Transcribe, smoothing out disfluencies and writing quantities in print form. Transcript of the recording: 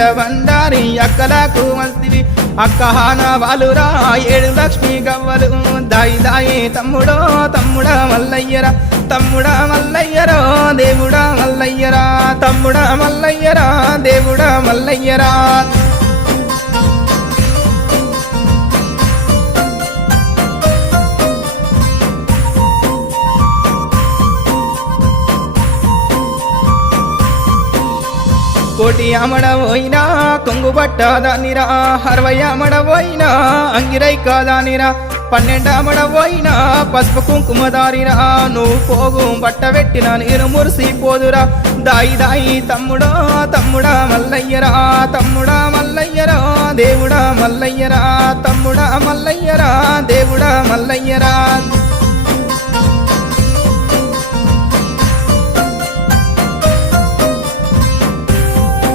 ఏల బండారి అక్కలకు మస్తివి అక్కహాన వాలురా 7 లక్ష్మి గవ్వలు దాయి దాయి తమ్ముడో తమ్ముడా మల్లయ్యరా తమ్ముడా మల్లయ్యరా దేవుడా మల్లయ్యరా తమ్ముడా మల్లయ్యరా దేవుడా మల్లయ్యరా కోటి అమడవోయినా కొంగు పట్టదానిరా 60 అమడవోయినా అంగిరై కాదానిరా 12 అమడవోయినా పసుపు కుంకుమదారిరా నువ్వు పోగు బట్టబెట్టిన నేను మురిసిపోదురా దాయి దాయి తమ్ముడో తమ్ముడా మల్లయ్యరా తమ్ముడా మల్లయ్యరా దేవుడా మల్లయ్యరా తమ్ముడా మల్లయ్యరా దేవుడా మల్లయ్యరా